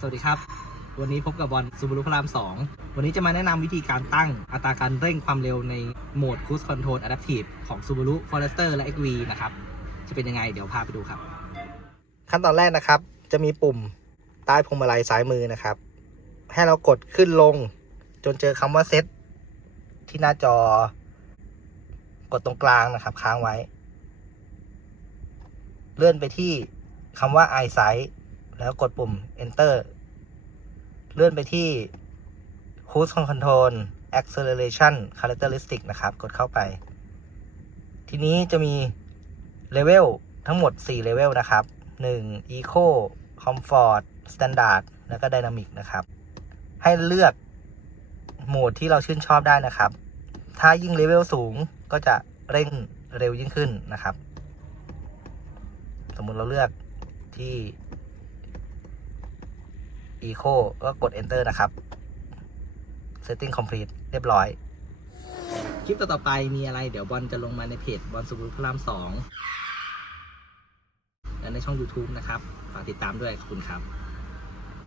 สวัสดีครับ วันนี้พบกับบอลซูบารุพระราม 2 วันนี้จะมาแนะนำวิธีการตั้งอัตราการเร่งความเร็วในโหมด Cruise Control Adaptive ของ Subaru Forester และ XV นะครับ จะเป็นยังไงเดี๋ยวพาไปดูครับ ขั้นตอนแรกนะครับ จะมีปุ่มใต้พวงมาลัยซ้ายมือนะครับ ให้เรากดขึ้นลง จนเจอคำว่าเซตที่หน้าจอ กดตรงกลางนะครับ ค้างไว้ เลื่อนไปที่คำว่า EyeSight แล้วกดปุ่ม Enter เลื่อนไปที่ Cruise Control Acceleration Characteristic นะครับ กดเข้าไป ทีนี้จะมีเลเวลทั้งหมด 4 เลเวลนะครับ 1 Eco Comfort Standard แล้วก็ Dynamic นะครับ ให้เลือกโหมดที่เราชื่นชอบได้นะครับ ถ้ายิ่งเลเวลสูงก็จะเร่งเร็วยิ่งขึ้นนะครับ สมมุติเราเลือกที่ Eco ก็กด Enter นะครับ Setting Complete เรียบร้อย คลิปต่อๆไปมีอะไรเดี๋ยวบอลจะลงมาในเพจบอลสุบุรุพระรามสองและในช่อง YouTube นะครับ ฝากติดตามด้วย ขอบคุณครับ